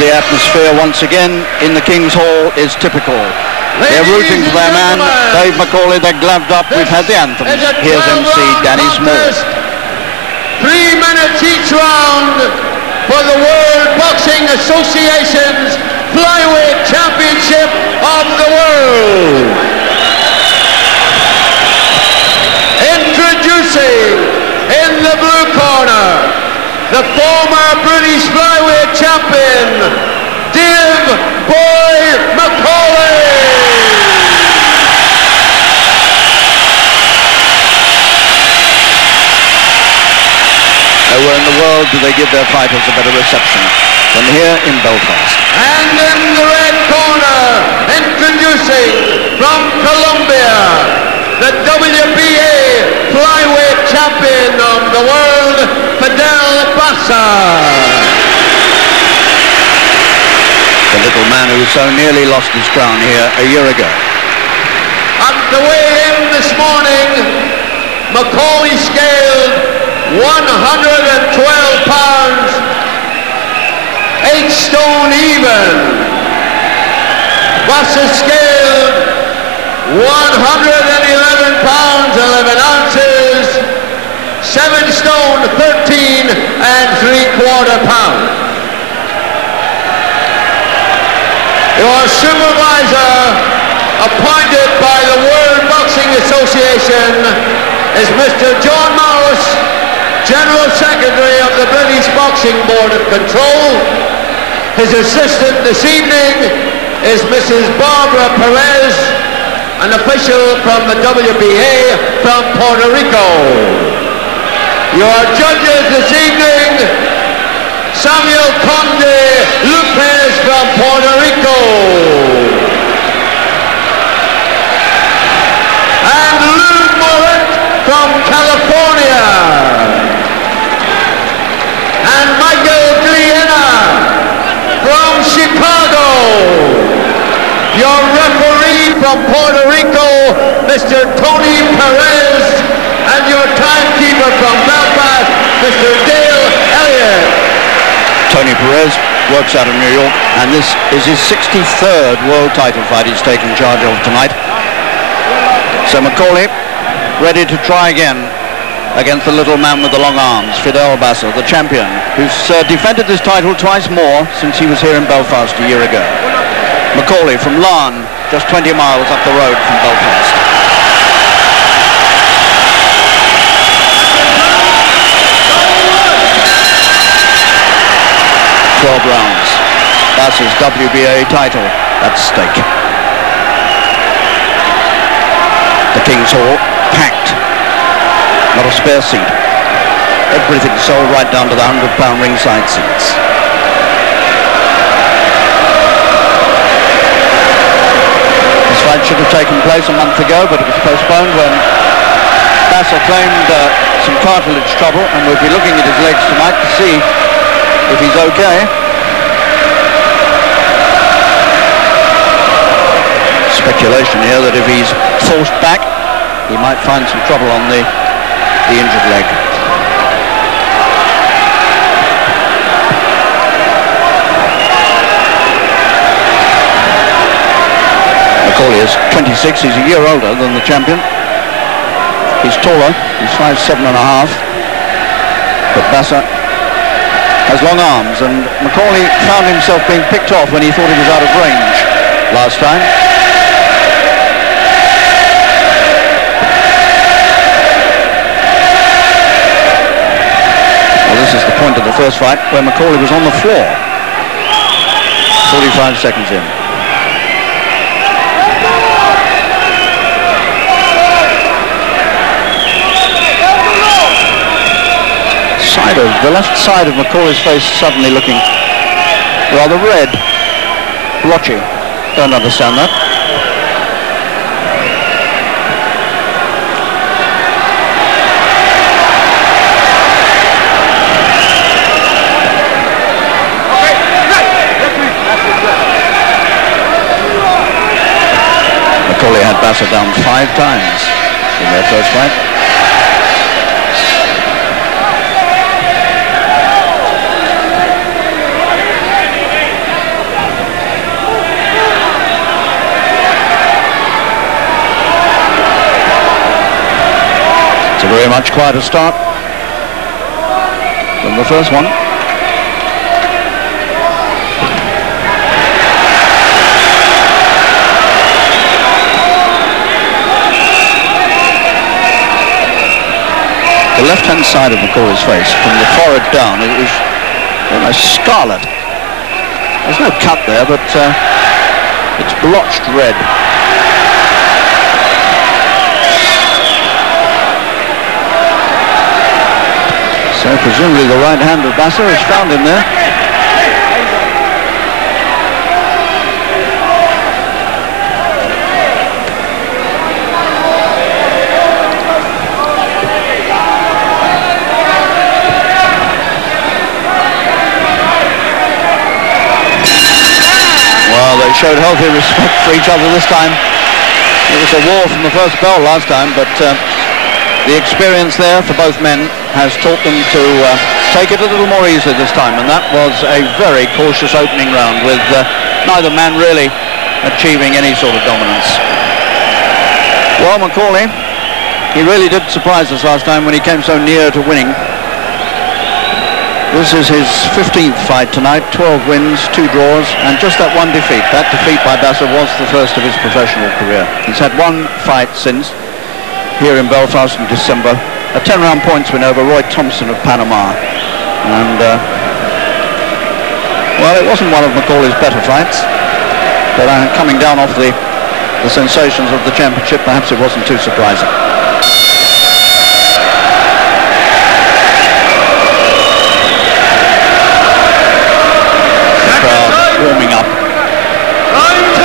The atmosphere once again in the King's Hall is typical. They're rooting for their man, Dave McAuley. They're gloved up. We've had the anthems. Here's MC Danny Small. 3 minutes each round for the World Boxing Association's Flyweight Championship of the World. Introducing in the blue corner, the former British Flyweight Champion, Dave McAuley. Nowhere in the world do they give their fighters a better reception than here in Belfast. And in the red corner, introducing from Colombia, the WBA Flyweight Champion of the World, Fidel Bassa. The little man who so nearly lost his crown here a year ago. On the way in this morning, McAuley scaled 112 pounds, 8 stone even. Bassa scaled 111 pounds, 11 ounces, 7 stone, 13 and 3/4 pounds. Your supervisor, appointed by the World Boxing Association, is Mr. John Morris, General Secretary of the British Boxing Board of Control. His assistant this evening is Mrs. Barbara Perez, an official from the WBA from Puerto Rico. Your judges this evening, Samuel Conde Lopez from Puerto Rico. And Lou Moret from California. And Michael Gliena from Chicago. Your referee from Puerto Rico, Mr. Tony Perez, and your timekeeper from Belfast, Mr. Dale Elliott. Tony Perez works out of New York, and this is his 63rd world title fight he's taken charge of tonight. So McAuley ready to try again against the little man with the long arms, Fidel Bassa, the champion, who's defended this title twice more since he was here in Belfast a year ago. McAuley from Larne, just 20 miles up the road from Belfast. "12 rounds. Bassa's WBA title at stake. The King's Hall, packed. Not a spare seat. Everything sold right down to the £100 ringside seats. This fight should have taken place a month ago, but it was postponed when Bassa claimed some cartilage trouble, and we'll be looking at his legs tonight to see if he's okay. Speculation here that if he's forced back, he might find some trouble on the injured leg. McAuley is 26, he's a year older than the champion. He's taller, he's 5'7½", but Bassa has long arms, and McAuley found himself being picked off when he thought he was out of range last time. This is the point of the first fight where McAuley was on the floor. 45 seconds in. The left side of McAuley's face suddenly looking rather red, blotchy. Don't understand that. McAuley had Bassa down 5 times in their first fight. much quieter start than the first one. The left-hand side of McAuley's face, from the forehead down, it was almost scarlet. There's no cut there, but it's blotched red. So presumably the right hand of Bassa is found in there. They showed healthy respect for each other this time. It was a war from the first bell last time, but the experience there for both men has taught them to take it a little more easily this time, and that was a very cautious opening round with neither man really achieving any sort of dominance. Well, McAuley, he really did surprise us last time when he came so near to winning. This is his 15th fight tonight, 12 wins, 2 draws, and just that one defeat. That defeat by Bassa was the first of his professional career. He's had one fight since, here in Belfast in December, a 10-round points win over Roy Thompson of Panama. And, well, it wasn't one of McAuley's better fights, but coming down off the sensations of the championship, perhaps it wasn't too surprising. Warming up. Round 2.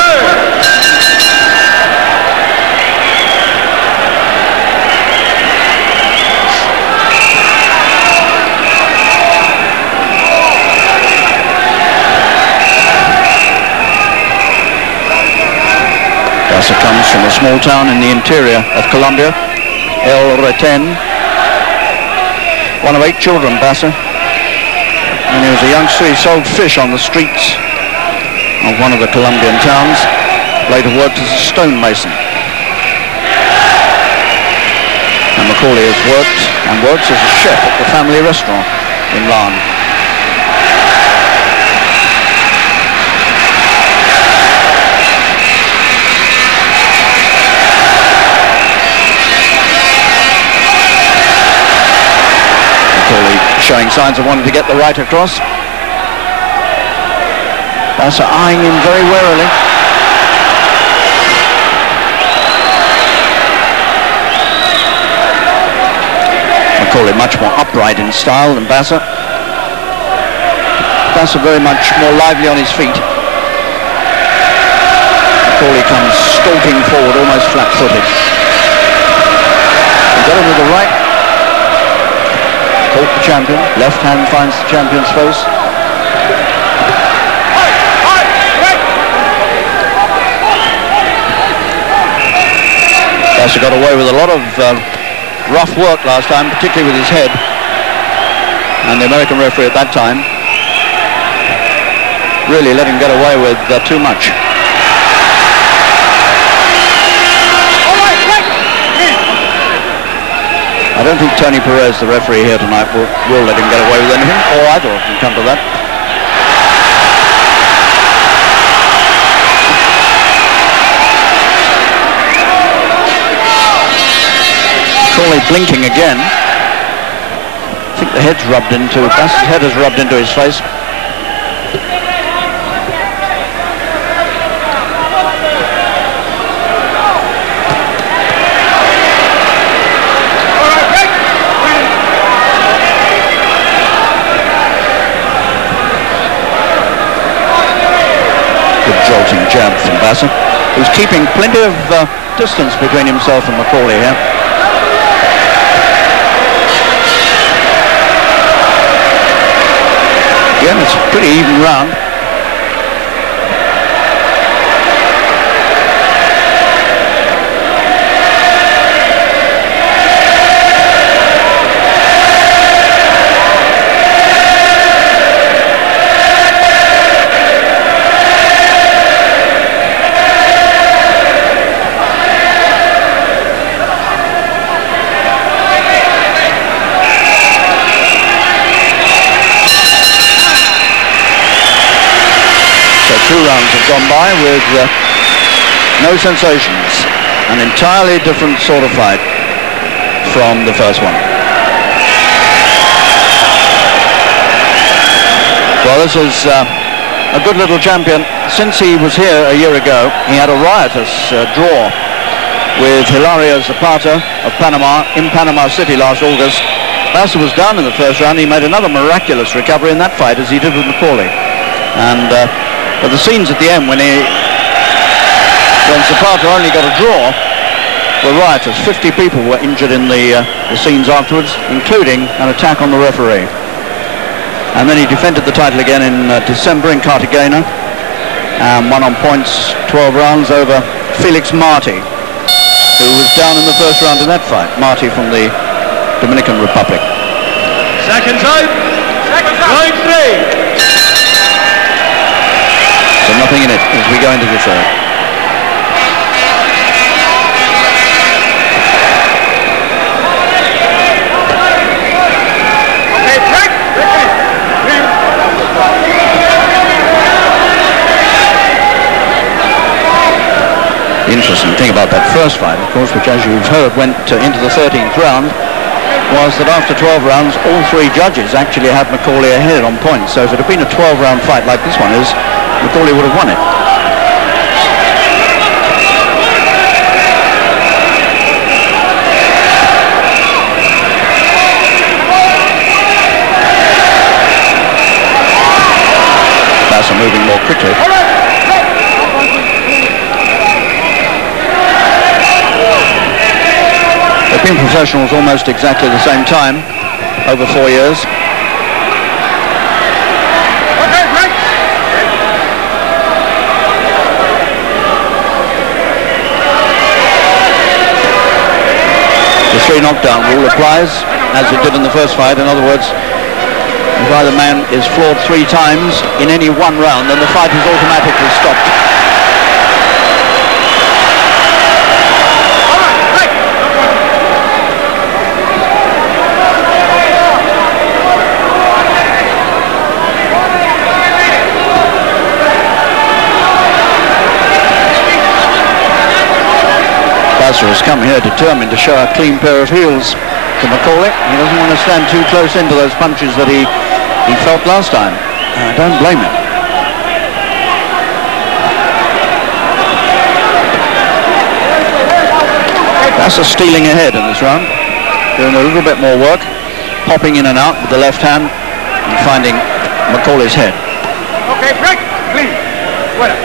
Bassa comes from a small town in the interior of Colombia, El Retén. One of 8 children, Bassa. When he was a youngster, he sold fish on the streets of one of the Colombian towns, later worked as a stonemason. And McAuley has worked and works as a chef at the family restaurant in Lahn. McAuley showing signs of wanting to get the right across. Bassa eyeing him very warily. McAuley much more upright in style than Bassa. Bassa very much more lively on his feet. McAuley comes stalking forward, almost flat-footed. He got him with the right. Caught the champion. Left hand finds the champion's face. Bassa got away with a lot of rough work last time, particularly with his head. And the American referee at that time really let him get away with too much. I don't think Tony Perez, the referee here tonight, will let him get away with anything, or either of them come to that. McAuley blinking again. I think the head's rubbed into, Bassa's head has rubbed into his face. Good jolting jab from Bassa, who's keeping plenty of distance between himself and McAuley here. Again, it's a pretty even round. 2 rounds have gone by with no sensations. An entirely different sort of fight from the first one. Well, this is a good little champion. Since he was here a year ago, he had a riotous draw with Hilario Zapata of Panama in Panama City last August. Bassa was down in the first round. He made another miraculous recovery in that fight, as he did with McAuley. And but the scenes at the end when Zapata only got a draw were riotous. 50 people were injured in the scenes afterwards, including an attack on the referee. And then he defended the title again in December in Cartagena and won on points 12 rounds over Felix Marti, who was down in the first round in that fight. Marti from the Dominican Republic. Second time. Line 3. So nothing in it as we go into the third. The interesting thing about that first fight, of course, which as you've heard went into the 13th round, was that after 12 rounds, all 3 judges actually had McAuley ahead on points. So if it had been a 12-round fight like this one is, McAuley would have won it. Bassa moving more quickly. They've been professionals almost exactly the same time, over 4 years. The 3 knockdown rule applies, as it did in the first fight. In other words, if either man is floored 3 times in any one round, then the fight is automatically stopped. Bassa has come here determined to show a clean pair of heels to McAuley. He doesn't want to stand too close into those punches that he felt last time. I don't blame him. Bassa stealing ahead in this round, doing a little bit more work, popping in and out with the left hand and finding McAuley's head. Okay, break, clean. Voilà.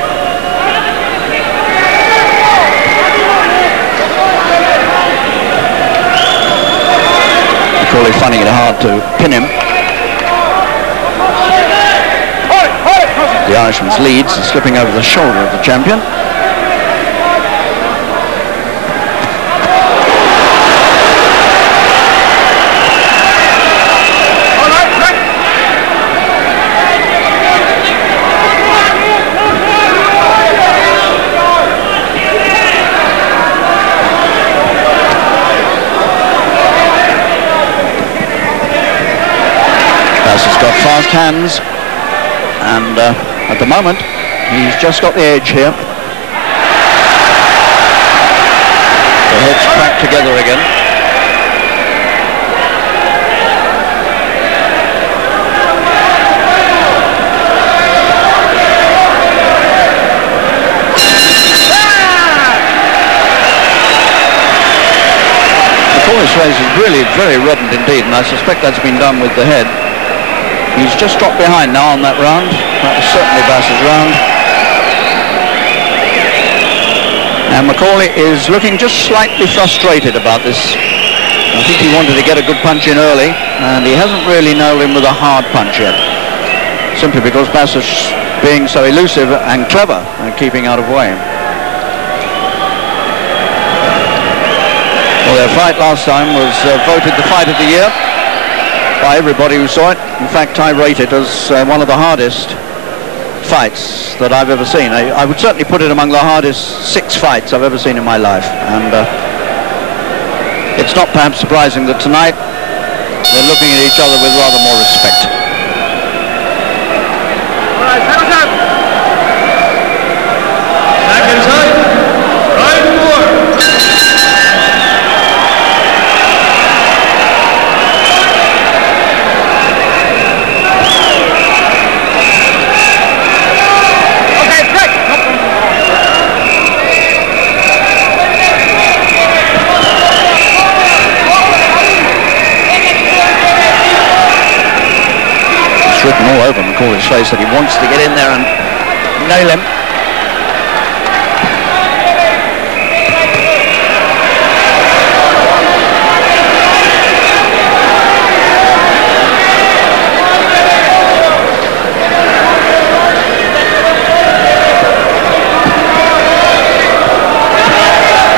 McAuley finding it hard to pin him. The Irishman's leads is slipping over the shoulder of the champion. Bassa's got fast hands, and at the moment he's just got the edge here. The heads cracked together again. McAuley's face is really very reddened indeed, and I suspect that's been done with the head. He's just dropped behind now on that round. That was certainly Bassa's round. And McAuley is looking just slightly frustrated about this. I think he wanted to get a good punch in early, and he hasn't really nailed him with a hard punch yet. Simply because Bassa's being so elusive and clever and keeping out of way. Well, their fight last time was voted the fight of the year by everybody who saw it. In fact, I rate it as one of the hardest fights that I've ever seen. I would certainly put it among the hardest 6 fights I've ever seen in my life. And it's not perhaps surprising that tonight they're looking at each other with rather more respect. McAuley's face that he wants to get in there and nail him.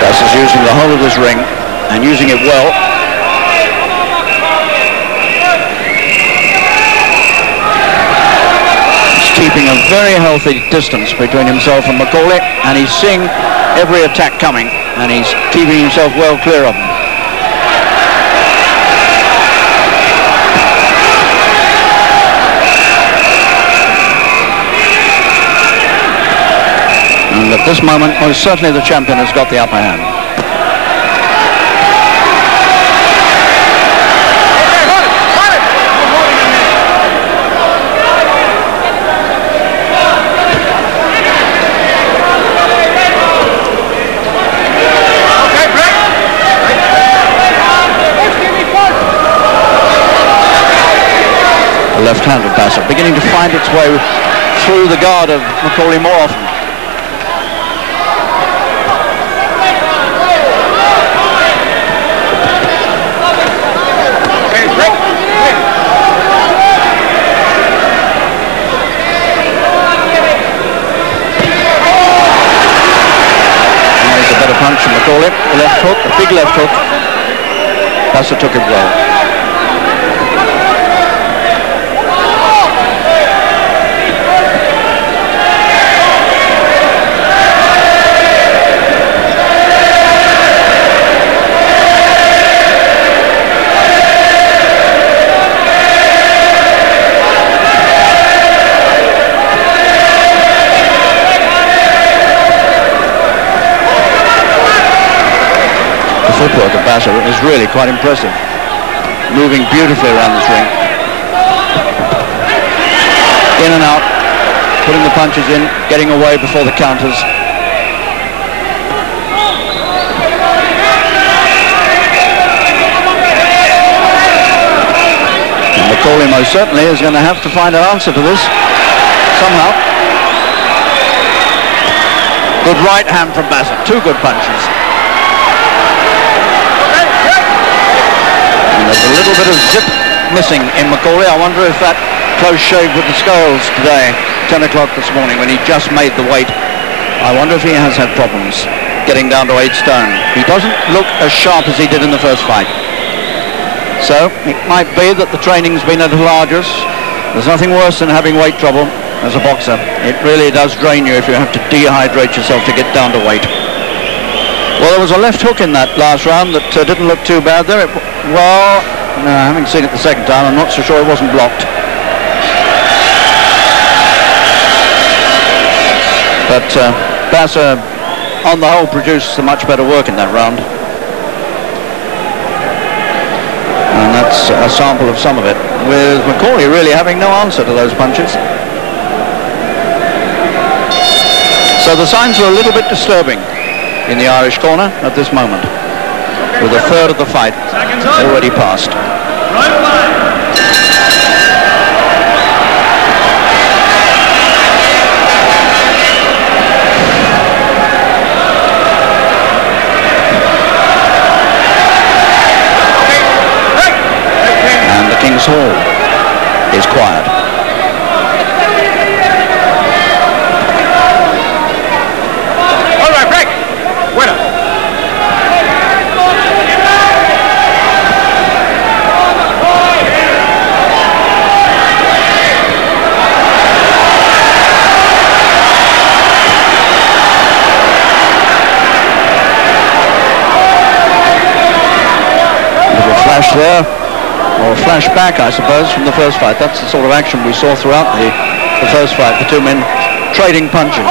Bassa's using the whole of this ring and using it well. Keeping a very healthy distance between himself and McAuley, and he's seeing every attack coming, and he's keeping himself well clear of them. And at this moment, most certainly the champion has got the upper hand. Left-handed Bassa beginning to find its way through the guard of McAuley more often. There's a better punch from McAuley. The left hook, a big left hook. Bassa took it well. Footwork of Bassa is really quite impressive. Moving beautifully around this ring. In and out, putting the punches in, getting away before the counters. And McAuley most certainly is going to have to find an answer to this somehow. Good right hand from Bassa. Two good punches. There's a little bit of zip missing in McAuley. I wonder if that close shave with the scales today, 10 o'clock this morning, when he just made the weight, I wonder if he has had problems getting down to 8 stone. He doesn't look as sharp as he did in the first fight. So it might be that the training's been a little arduous. There's nothing worse than having weight trouble as a boxer. It really does drain you if you have to dehydrate yourself to get down to weight. Well, there was a left hook in that last round that didn't look too bad there. Well, no, having seen it the second time, I'm not so sure it wasn't blocked. But Bassa, on the whole, produced some much better work in that round. And that's a sample of some of it, with McAuley really having no answer to those punches. So the signs are a little bit disturbing in the Irish corner at this moment, with a third of the fight already passed. And the King's Hall is quiet. There, or a flashback, I suppose, from the first fight. That's the sort of action we saw throughout the first fight, the two men trading punches.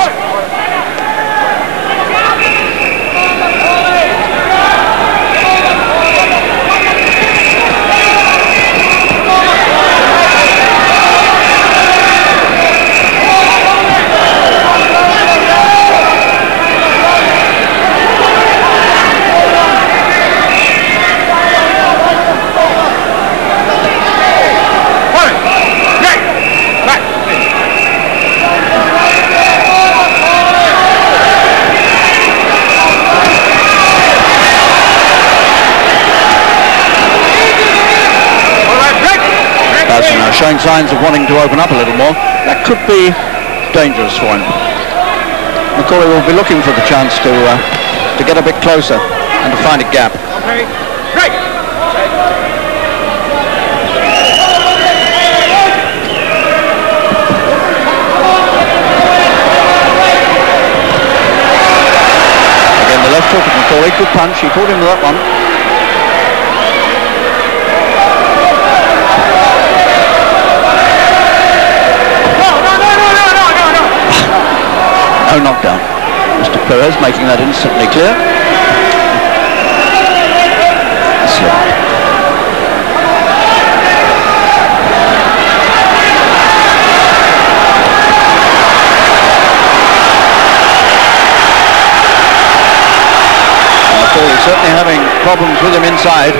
showing signs of wanting to open up a little more. That could be dangerous for him. McAuley will be looking for the chance to get a bit closer and to find a gap. Okay, break. Again, the left hook of McAuley, good punch. He caught him with that one. No knockdown. Mr. Perez making that instantly clear. Slip. McAuley certainly having problems with him inside.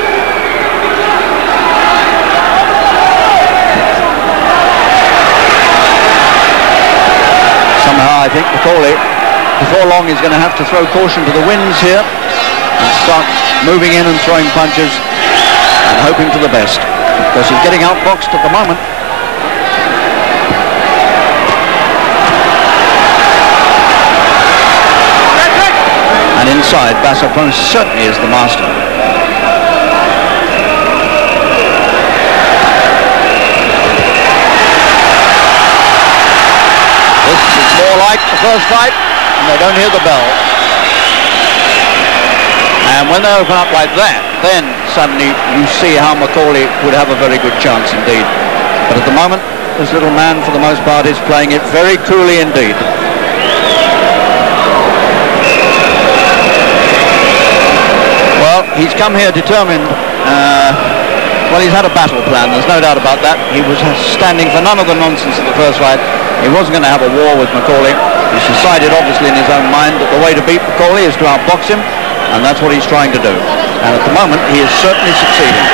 Somehow I think McAuley, before long, is going to have to throw caution to the winds here and start moving in and throwing punches and hoping for the best, because he's getting outboxed at the moment. And inside, Bassa certainly is the master. This is more like the first fight, and they don't hear the bell. And when they open up like that, then suddenly you see how McAuley would have a very good chance indeed. But at the moment, this little man, for the most part, is playing it very coolly indeed. Well, he's come here determined. Well, he's had a battle plan, there's no doubt about that. He was standing for none of the nonsense of the first fight. He wasn't going to have a war with McAuley. He's decided, obviously, in his own mind that the way to beat McAuley is to outbox him, and that's what he's trying to do. And at the moment, he is certainly succeeding.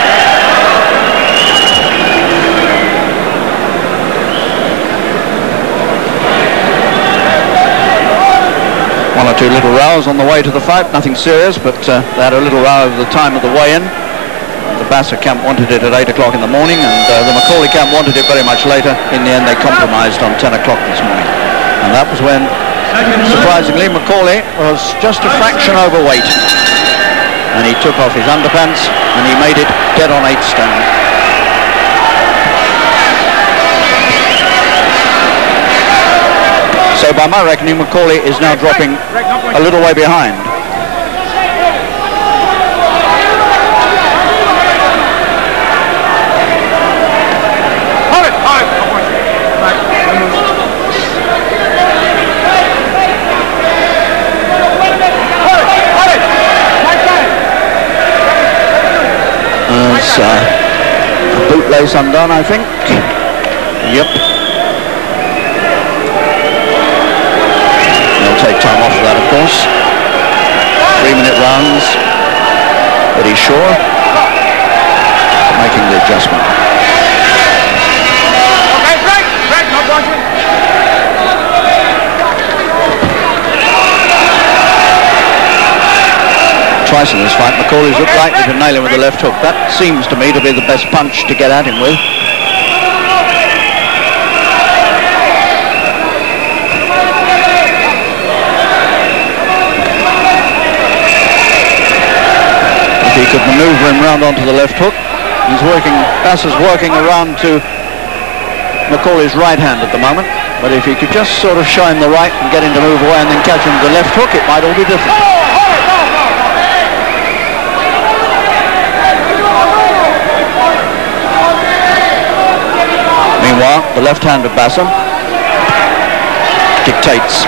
One or two little rows on the way to the fight, nothing serious, but they had a little row over the time of the weigh-in. The Bassa camp wanted it at 8 o'clock in the morning, and the McAuley camp wanted it very much later. In the end, they compromised on 10 o'clock this morning. And that was when, surprisingly, McAuley was just a fraction overweight. And he took off his underpants, and he made it dead on 8 stone. So by my reckoning, McAuley is now dropping a little way behind. A bootlace undone, I think. Yep. They'll take time off of that, of course. 3-minute rounds. But he's sure of making the adjustment. Okay, break, no punching. Twice in this fight, McAuley's looked likely to nail him with the left hook. That seems to me to be the best punch to get at him with. If he could maneuver him round onto the left hook, Bassa's working around to McAuley's right hand at the moment. But if he could just sort of show him the right and get him to move away and then catch him with the left hook, it might all be different. Meanwhile, the left hand of Bassa dictates.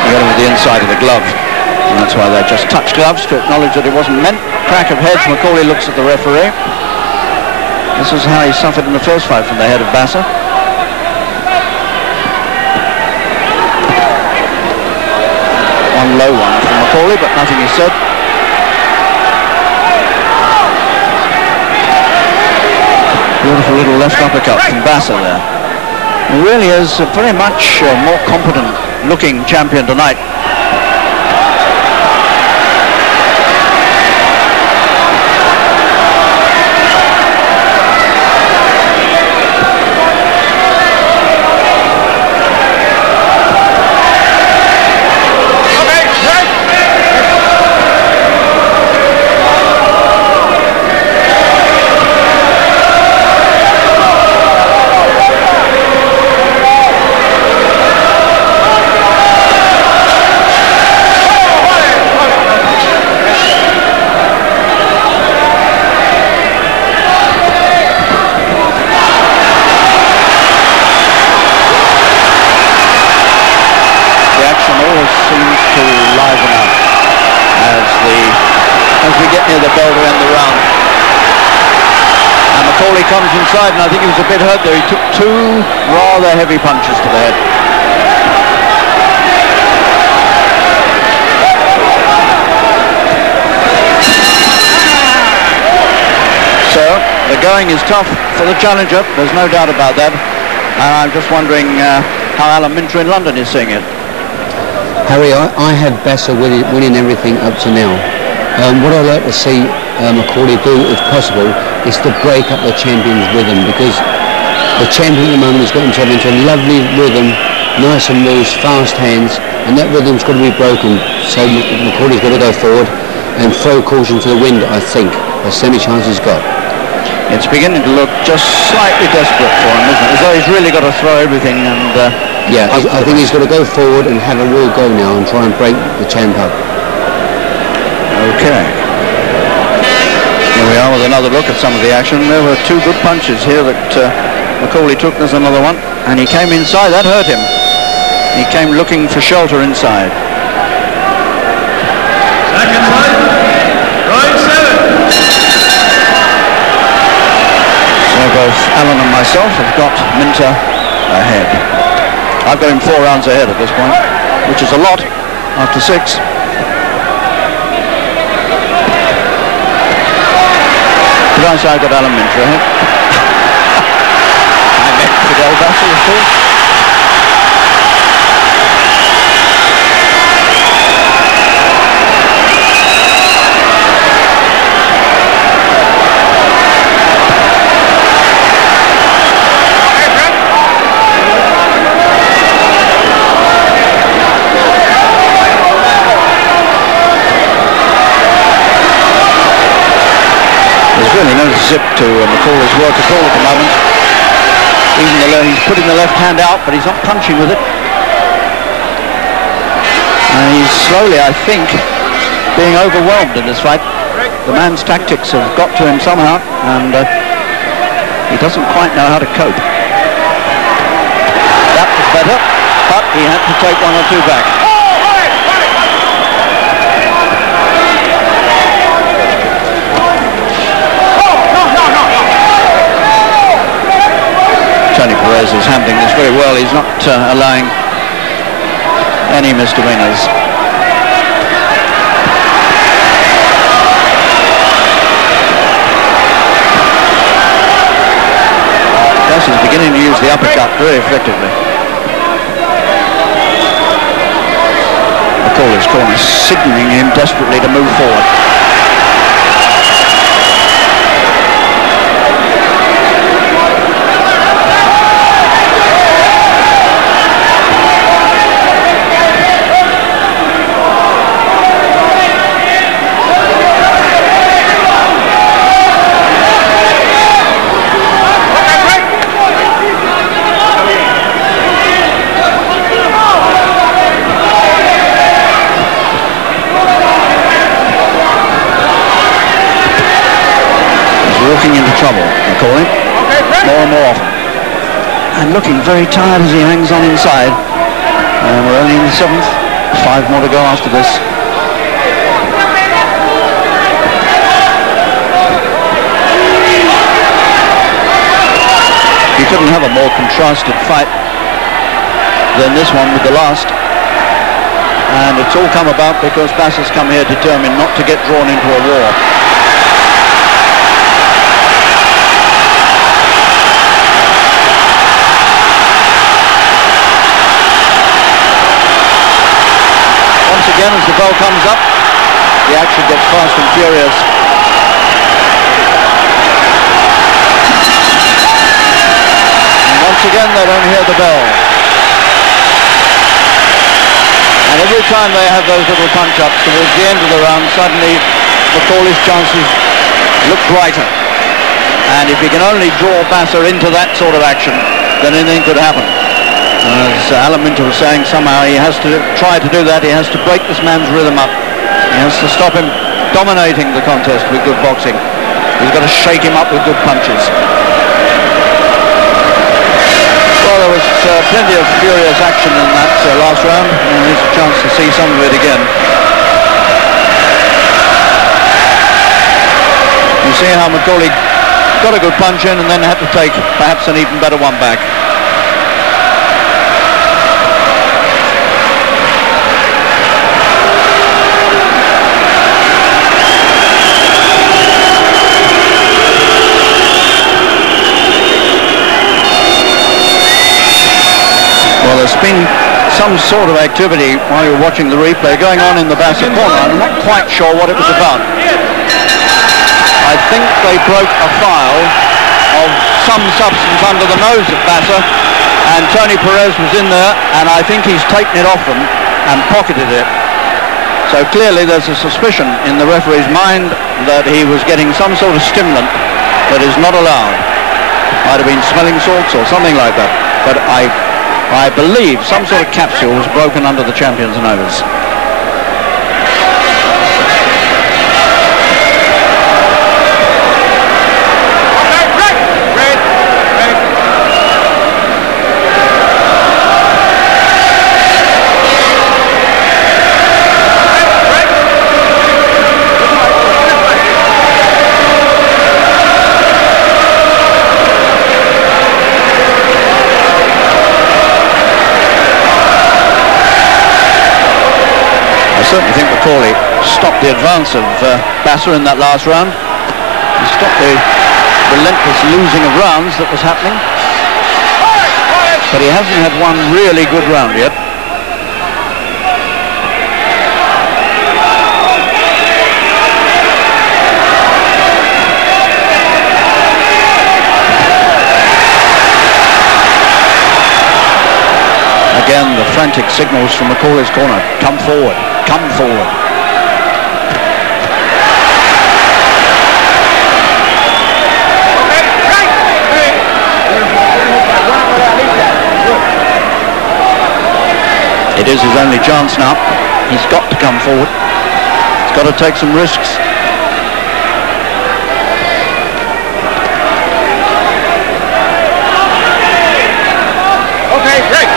You got him with the inside of the glove. And that's why they just touch gloves to acknowledge that it wasn't meant. Crack of heads, McAuley looks at the referee. This is how he suffered in the first fight from the head of Bassa. One low one from McAuley, but nothing is said. Beautiful little left uppercut from Bassa there. He really is very much a more competent looking champion tonight. we get near the bell to end the round. And McAuley comes inside, and I think he was a bit hurt there. He took 2 rather heavy punches to the head. So the going is tough for the challenger, there's no doubt about that. And I'm just wondering how Alan Minter in London is seeing it. Harry, I had Bassa winning everything up to now. What I'd like to see McAuley do, if possible, is to break up the champion's rhythm, because the champion at the moment has got himself into a lovely rhythm, nice and loose, fast hands, and that rhythm's got to be broken. So McAuley's got to go forward and throw caution to the wind, I think. That's the only chance he's got. It's beginning to look just slightly desperate for him, isn't it? As though he's really got to throw everything and... yeah, I think he's got to go forward and have a real go now and try and break the champ up. Okay. Here we are with another look at some of the action. There were 2 good punches here that McAuley took. There's another one. And he came inside. That hurt him. He came looking for shelter inside. Second fight, round 7. So both Alan and myself have got Minter ahead. I've got him 4 rounds ahead at this point, which is a lot after 6. But I've got Alan Minter ahead. I met Fidel Bassa, of course. Really no zip to McAuley's work at all at the moment. Even he's putting the left hand out, but he's not punching with it. And he's slowly, I think, being overwhelmed in this fight. The man's tactics have got to him somehow, and he doesn't quite know how to cope. That was better, but he had to take 1 or 2 back. Tony Perez is handling this very well. He's not allowing any misdemeanors. Gus is beginning to use the uppercut very effectively. McAuley's corner signaling him desperately to move forward. Into trouble, McAuley, more and more often, and looking very tired as he hangs on inside. And we're only in the 7th, 5 more to go after this. You couldn't have a more contrasted fight than this one with the last, and it's all come about because Bassa's come here determined not to get drawn into a war. Again, as the bell comes up, the action gets fast and furious. And once again, they don't hear the bell. And every time they have those little punch-ups towards the end of the round, suddenly McAuley's chances look brighter. And if he can only draw Bassa into that sort of action, then anything could happen. As Alan Minter was saying, somehow he has to try to do that. He has to break this man's rhythm up. He has to stop him dominating the contest with good boxing. He's got to shake him up with good punches. Well, there was plenty of furious action in that last round, and here's a chance to see some of it again. You see how McAuley got a good punch in and then had to take perhaps an even better one back. Well, there's been some sort of activity while you're watching the replay going on in the Bassa corner. I'm not quite sure what it was about. I think they broke a file of some substance under the nose of Bassa, and Tony Perez was in there, and I think he's taken it off them and pocketed it. So clearly there's a suspicion in the referee's mind that he was getting some sort of stimulant that is not allowed. Might have been smelling salts or something like that. But I believe some sort of capsule was broken under the champion's nose. I certainly think McAuley stopped the advance of Bassa in that last round. He stopped the relentless losing of rounds that was happening. But he hasn't had one really good round yet. Again, the frantic signals from McAuley's corner. Come forward. Come forward. It is his only chance now. He's got to come forward. He's got to take some risks. Okay, break.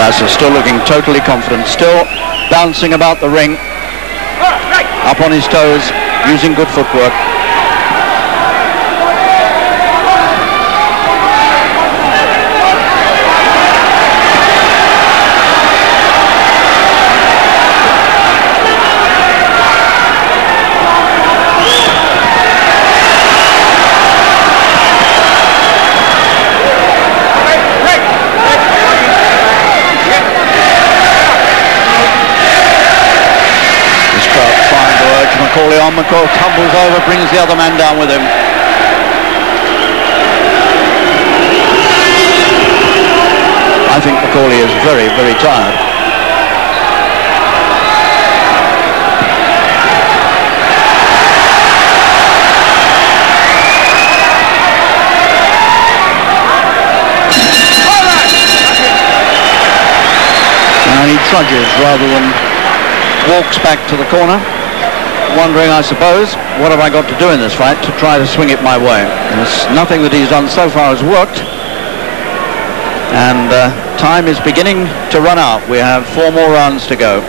Bassa still looking totally confident, still bouncing about the ring, up on his toes, using good footwork. McAuley on, McAuley tumbles over, brings the other man down with him. I think McAuley is very, very tired. And he trudges rather than walks back to the corner, wondering, I suppose, what have I got to do in this fight to try to swing it my way. There's nothing that he's done so far has worked, and time is beginning to run out. We have 4 more rounds to go,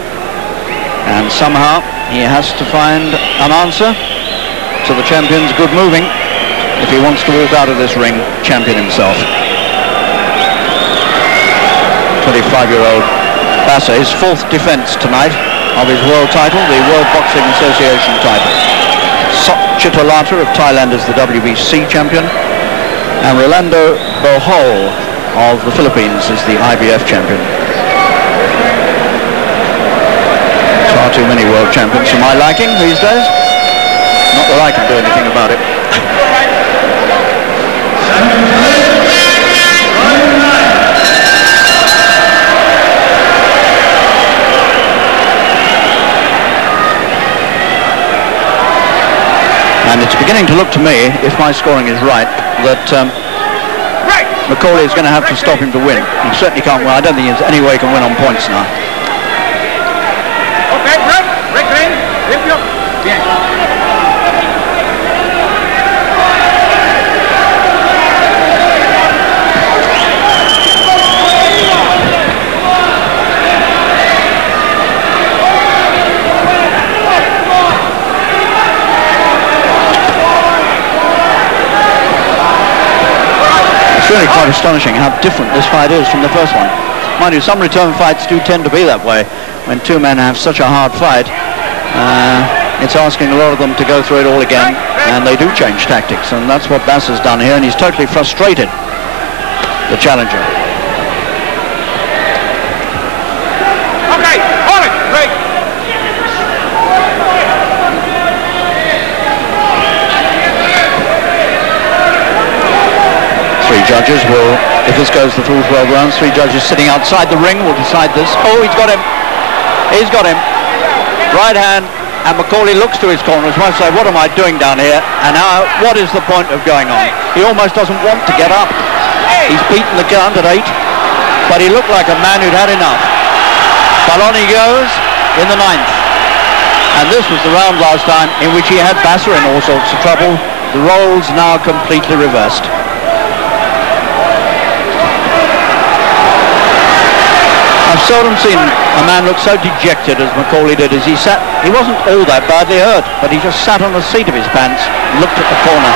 and somehow he has to find an answer to the champion's good moving if he wants to walk out of this ring champion himself. 25-year-old Bassa, his 4th defense tonight of his world title, the World Boxing Association title. Chitolata of Thailand is the WBC champion, and Rolando Bohol of the Philippines is the IBF champion. Far too many world champions for my liking these days. Not that I can do anything about it. And it's beginning to look to me, if my scoring is right, that McAuley is going to have to stop him to win. He certainly can't win. I don't think there's any way he can win on points now. Okay, break ring. really quite astonishing how different this fight is from the first one. Mind you, some return fights do tend to be that way. When two men have such a hard fight, it's asking a lot of them to go through it all again, and they do change tactics, and that's what Bassa's done here, and he's totally frustrated the challenger. Okay, hold it, break. Three judges will, if this goes the full 12 rounds, three judges sitting outside the ring will decide this. Oh, he's got him. He's got him. Right hand, and McAuley looks to his corner as well, say, what am I doing down here? And now, what is the point of going on? He almost doesn't want to get up. He's beaten the count at 8, but he looked like a man who'd had enough. But on he goes in the 9th. And this was the round last time in which he had Bassa in all sorts of trouble. The roles now completely reversed. I've seldom seen a man look so dejected as McAuley did as he sat. He wasn't all that badly hurt, but he just sat on the seat of his pants and looked at the corner.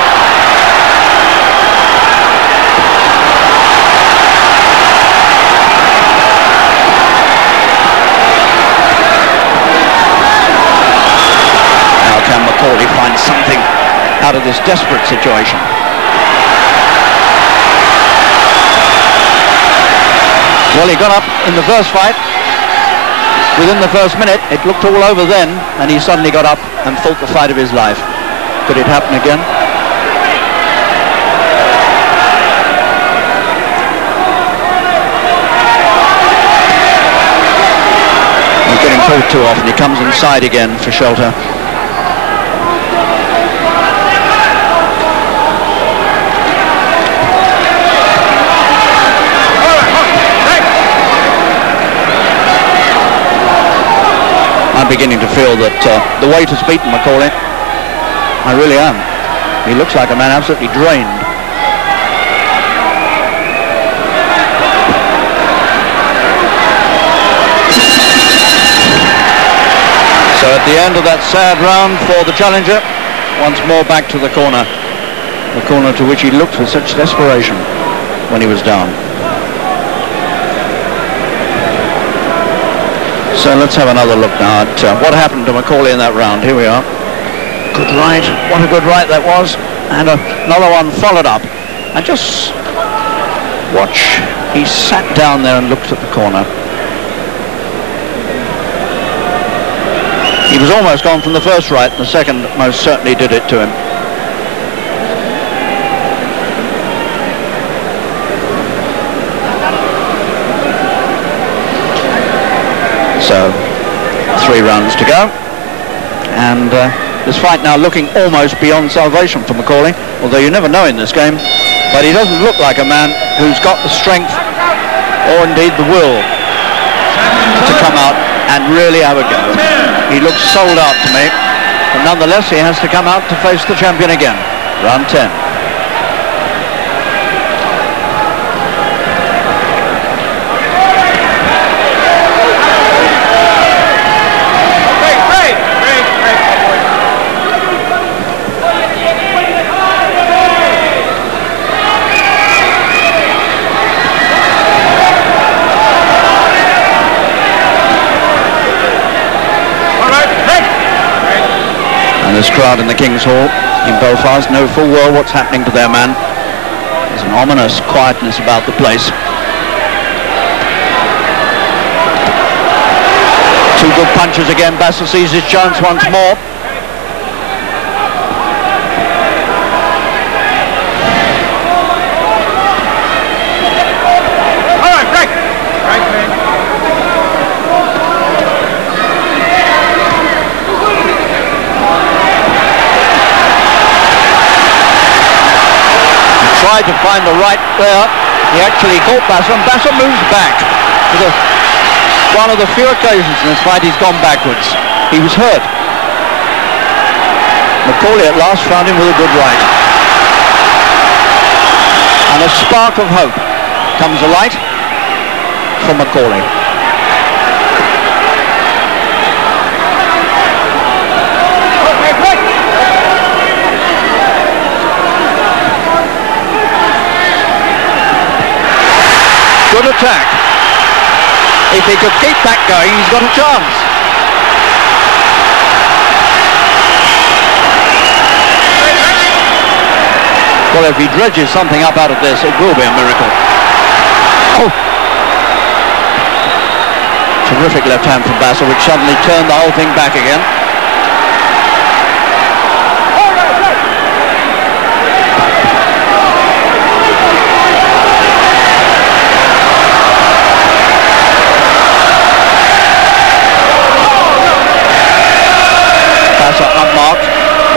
Now can McAuley find something out of this desperate situation? Well, he got up in the first fight. Within the first minute, it looked all over then, and he suddenly got up and fought the fight of his life. Could it happen again? He's getting caught too often. He comes inside again for shelter. I'm beginning to feel that the weight has beaten McAuley. I really am. He looks like a man absolutely drained. So at the end of that sad round for the challenger, once more back to the corner to which he looked with such desperation when he was down. So let's have another look now at what happened to McAuley in that round. Here we are. Good right. What a good right that was. And another one followed up. And just watch. He sat down there and looked at the corner. He was almost gone from the first right. The second most certainly did it to him. So, 3 rounds to go, and this fight now looking almost beyond salvation for McAuley, although you never know in this game, but he doesn't look like a man who's got the strength or indeed the will to come out and really have a go. He looks sold out to me, but nonetheless he has to come out to face the champion again. Round 10. This crowd in the King's Hall in Belfast know full well what's happening to their man. There's an ominous quietness about the place. 2 good punches again. Bassa sees his chance once more. Tried to find the right there. He actually caught Bassa, and Bassa moves back. For one of the few occasions in this fight he's gone backwards. He was hurt. McAuley at last found him with a good right. And a spark of hope comes alight from McAuley. attack. If he could keep that going, he's got a chance. Well, if he dredges something up out of this, it will be a miracle. Oh! Terrific left hand from Bassa, which suddenly turned the whole thing back again. Bassa unmarked.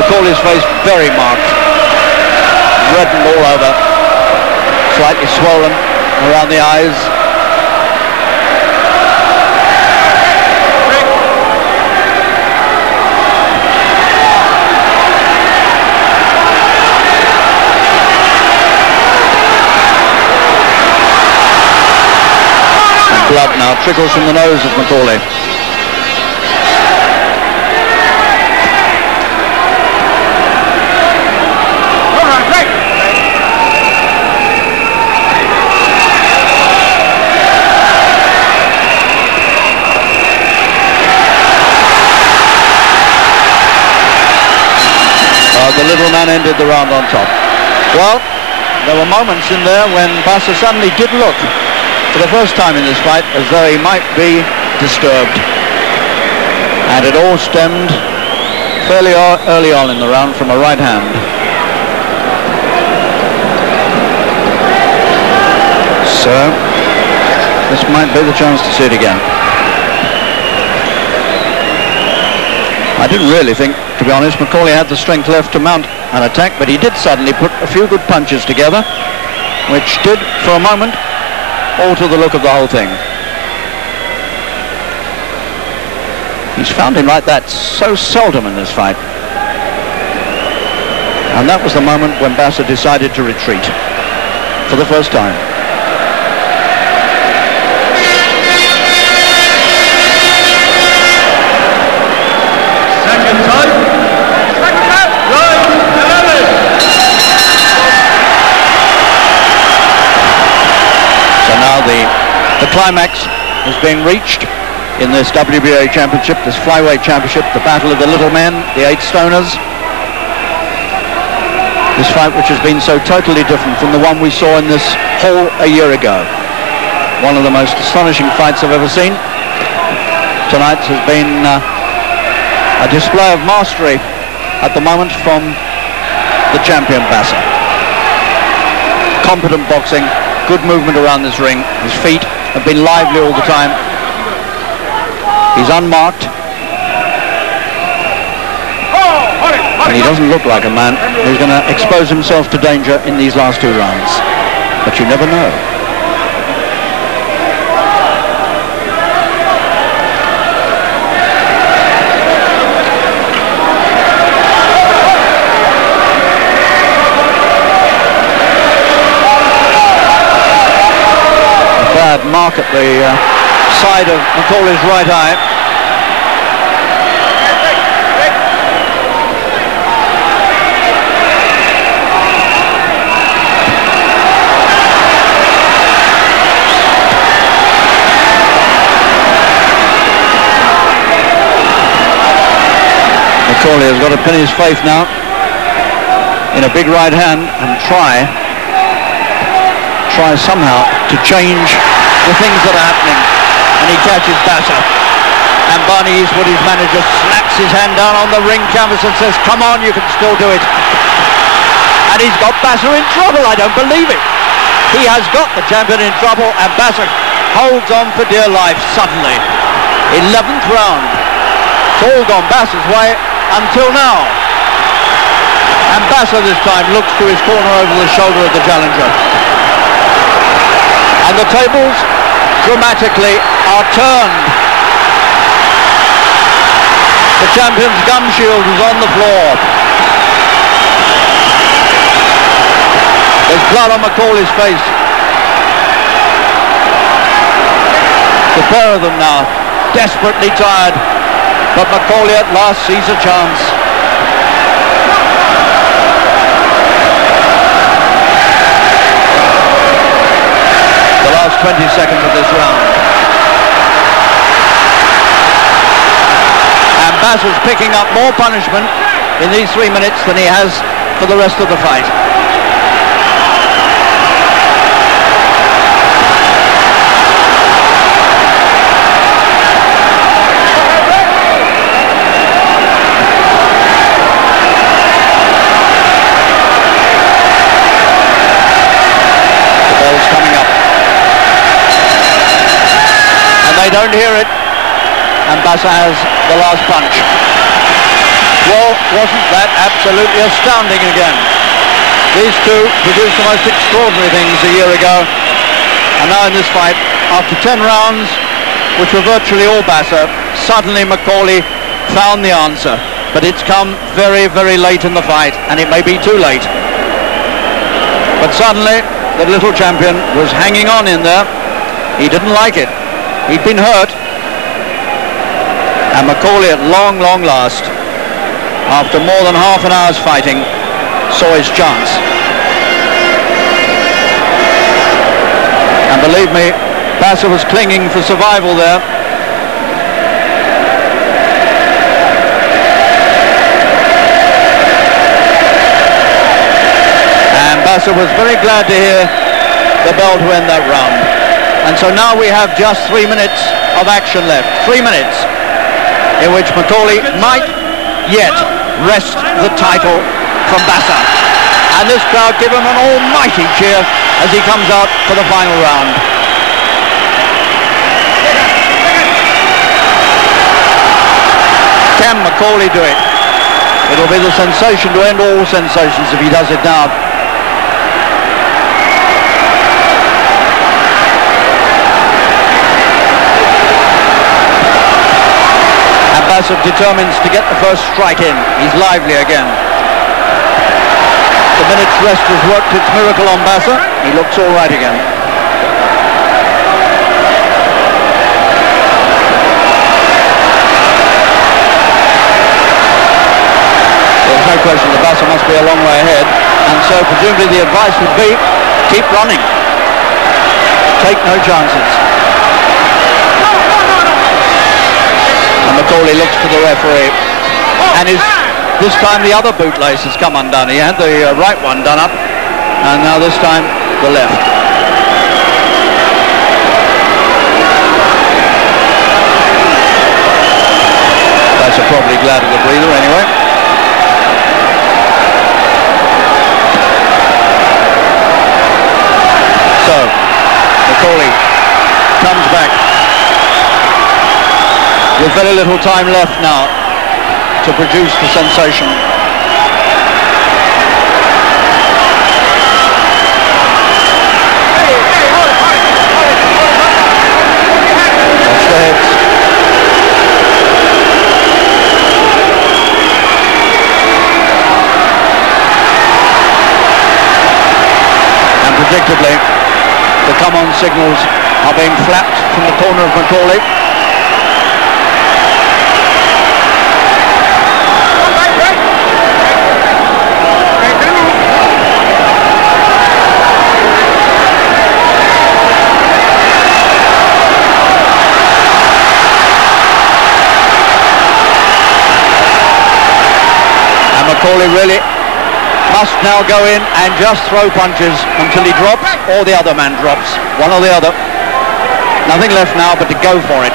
McAuley's face very marked. Reddened all over, slightly swollen around the eyes. And blood now trickles from the nose of McAuley. The little man ended the round on top. Well, there were moments in there when Bassa suddenly did look, for the first time in this fight, as though he might be disturbed. And it all stemmed fairly early on in the round from a right hand. So, this might be the chance to see it again. I didn't really think, to be honest, McAuley had the strength left to mount an attack, but he did suddenly put a few good punches together, which did, for a moment, alter the look of the whole thing. He's found him like that so seldom in this fight. And that was the moment when Bassa decided to retreat, for the first time. The climax is being reached in this WBA championship, this flyweight championship, the battle of the little men, the 8 stoners. This fight which has been so totally different from the one we saw in this hall a year ago. One of the most astonishing fights I've ever seen. Tonight has been a display of mastery at the moment from the champion Bassa. Competent boxing, good movement around this ring, his feet have been lively all the time. He's unmarked. And he doesn't look like a man who's going to expose himself to danger in these last 2 rounds. But you never know. Mark at the side of McAuley's right eye. McAuley has got to pin his faith now in a big right hand and try somehow to change the things that are happening. And he catches Bassa, and Barney Eastwood, his manager, slaps his hand down on the ring canvas and says, come on, you can still do it. And he's got Bassa in trouble. I don't believe it. He has got the champion in trouble, and Bassa holds on for dear life suddenly. 11th round. It's all gone Bassa's way until now. And Bassa this time looks to his corner over the shoulder of the challenger. And the tables dramatically are turned. The champion's gum shield is on the floor. There's blood on McAuley's face. The pair of them now, desperately tired, but McAuley at last sees a chance. The last 20 seconds of this round. And Bassa's picking up more punishment in these 3 minutes than he has for the rest of the fight. They don't hear it, and Bassa has the last punch. Well, wasn't that absolutely astounding again? These two produced the most extraordinary things a year ago, and now in this fight, after 10 rounds, which were virtually all Bassa, suddenly McAuley found the answer. But it's come very, very late in the fight, and it may be too late. But suddenly, the little champion was hanging on in there. He didn't like it. He'd been hurt, and McAuley at long, long last, after more than half an hour's fighting, saw his chance. And believe me, Bassa was clinging for survival there. And Bassa was very glad to hear the bell to end that round. And so now we have just 3 minutes of action left. 3 minutes in which McAuley might yet wrest the title from Bassa. And this crowd give him an almighty cheer as he comes out for the final round. Can McAuley do it? It'll be the sensation to end all sensations if he does it now. Bassa determines to get the first strike in. He's lively again. The minute's rest has worked its miracle on Bassa. He looks all right again. There's no question that Bassa must be a long way ahead, and so presumably the advice would be keep running. Take no chances. McAuley looks to the referee, and this time the other bootlace has come undone. He had the right one done up, and now this time the left. That's probably glad of the breather anyway. So McAuley comes back with very little time left now to produce the sensation. Watch the heads. And predictably, the come-on signals are being flapped from the corner of McAuley. McAuley really must now go in and just throw punches until he drops or the other man drops. One or the other. Nothing left now but to go for it.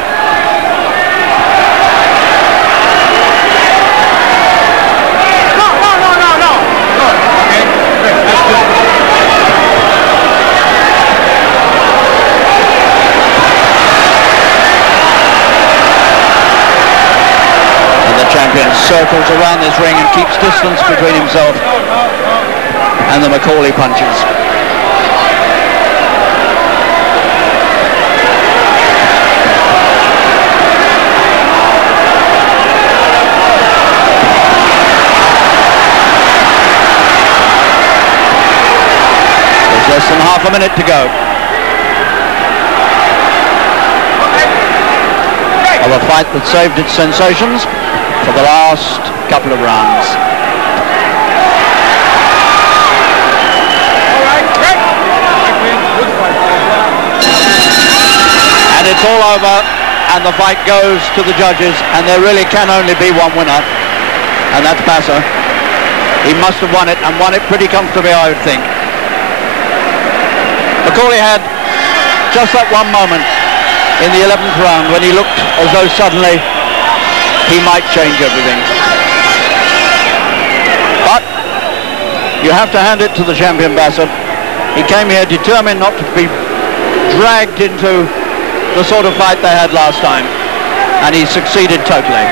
Champion circles around this ring and keeps distance between himself and the McAuley punches. There's less than half a minute to go of a fight that saved its sensations for the last couple of rounds. All right, great. It's all over, and the fight goes to the judges, and there really can only be one winner, and that's Bassa. He must have won it, and won it pretty comfortably, I would think. McAuley had just that one moment in the 11th round when he looked as though suddenly he might change everything. But you have to hand it to the champion Bassa. He came here determined not to be dragged into the sort of fight they had last time, and he succeeded totally.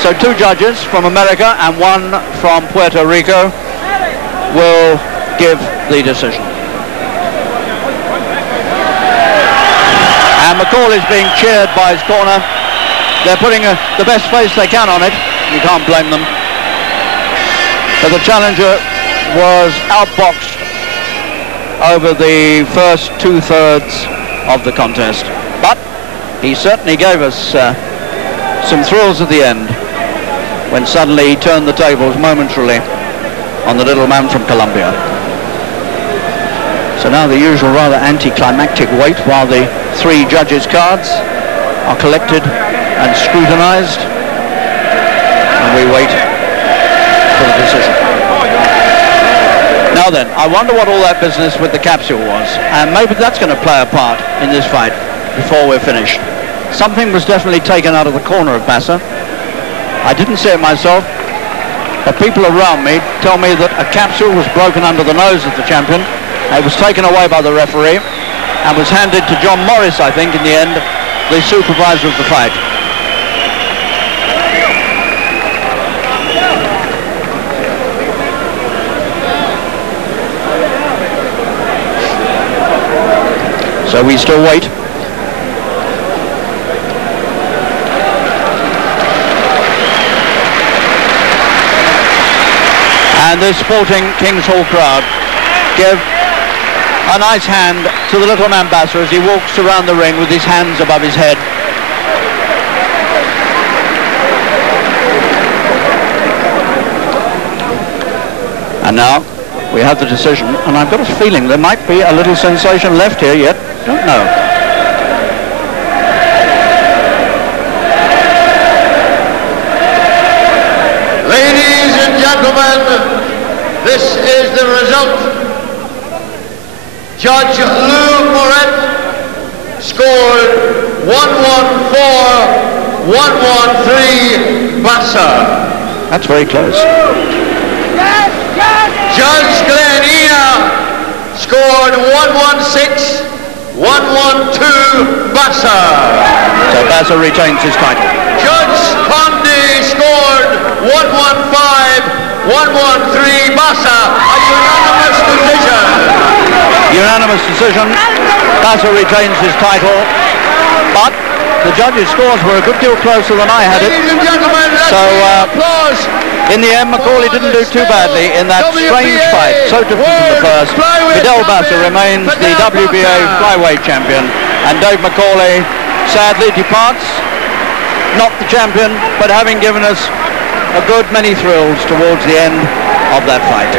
So 2 judges from America and 1 from Puerto Rico will give the decision. And McAuley's being cheered by his corner. They're putting the best face they can on it. You can't blame them. But the challenger was outboxed over the first 2/3 of the contest. But he certainly gave us some thrills at the end when suddenly he turned the tables momentarily on the little man from Colombia. So now the usual rather anticlimactic wait while the 3 judges' cards are collected and scrutinized, and we wait for the decision. Now then, I wonder what all that business with the capsule was, and maybe that's going to play a part in this fight before we're finished. Something was definitely taken out of the corner of Bassa. I didn't see it myself, but people around me tell me that a capsule was broken under the nose of the champion. It was taken away by the referee and was handed to John Morris, I think, in the end, the supervisor of the fight. So we still wait. And this sporting King's Hall crowd give a nice hand to the little man Bassa as he walks around the ring with his hands above his head. And now we have the decision, and I've got a feeling there might be a little sensation left here yet. Don't know. Ladies and gentlemen, this is the result. Judge Lou Moret scored 114-113 Bassa. That's very close. Judge Glenn Ina scored 116-112 Bassa. So Bassa retains his title. Judge Condi scored 115-113 Bassa. A unanimous decision. Unanimous decision. Bassa retains his title, but the judges' scores were a good deal closer than I had it. Ladies and gentlemen, let's applause. In the end, McAuley didn't do too badly in that strange fight, so different from the first. Fidel Bassa remains the WBA flyweight champion, and Dave McAuley sadly departs, not the champion, but having given us a good many thrills towards the end of that fight.